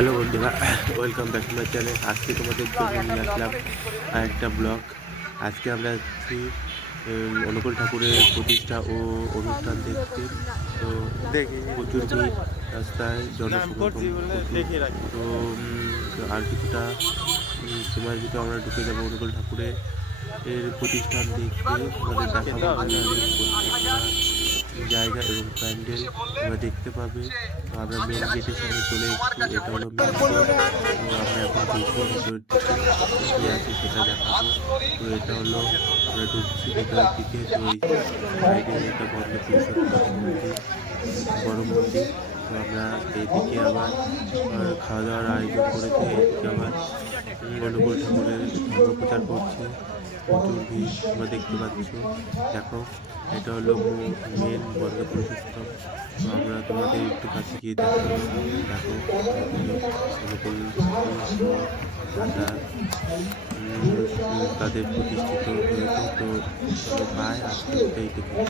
Hello বন্ধুরা welcome back to my channel আজকে তোমাদের জন্য নিয়ে আসলাম একটা ব্লগ আজকে আমরা যাচ্ছি অনুকূল ঠাকুরের প্রতিষ্ঠা ও অনুষ্ঠান দেখতে। তো দেখি। প্রচুর ভিড় রাস্তায় জনসমাগম তো আর কিছুটা সময়ের ভিতরে আমরা ঢুকে যাব অনুকূল ঠাকুরের প্রতিষ্ঠান দেখতে। আমাদের দেখাবো। জায়গা এবং প্যান্ডেল তোমরা দেখতে পাবে। আমরা মেন গেটের সামনে চলে এসেছি। এটা হলো আমরা এখন ঢুকবো ভিতরের দিকে কি আছে সেটা দেখাবো। তো এটা হলো আমরা ঢুকছি ভেতরের দিকে। এটা বন্ধ পুরুষোত্তম বড় মন্দির। তো আমরা এদিকে আবার খাওয়া দাওয়ার আয়োজন করেছে এদিকে আবার অনুকূল ঠাকুরের ধর্মপ্রচার করছে। তোমরা দেখতে পাচ্ছ। দেখো, এটা হলো মেন পুরুষোত্তম তো আমরা তোমাদের একটু কাছে গিয়ে দেখো দেখো তাদের প্রতিষ্ঠিত হয়েছে। তো পায় আজকে এইটুকু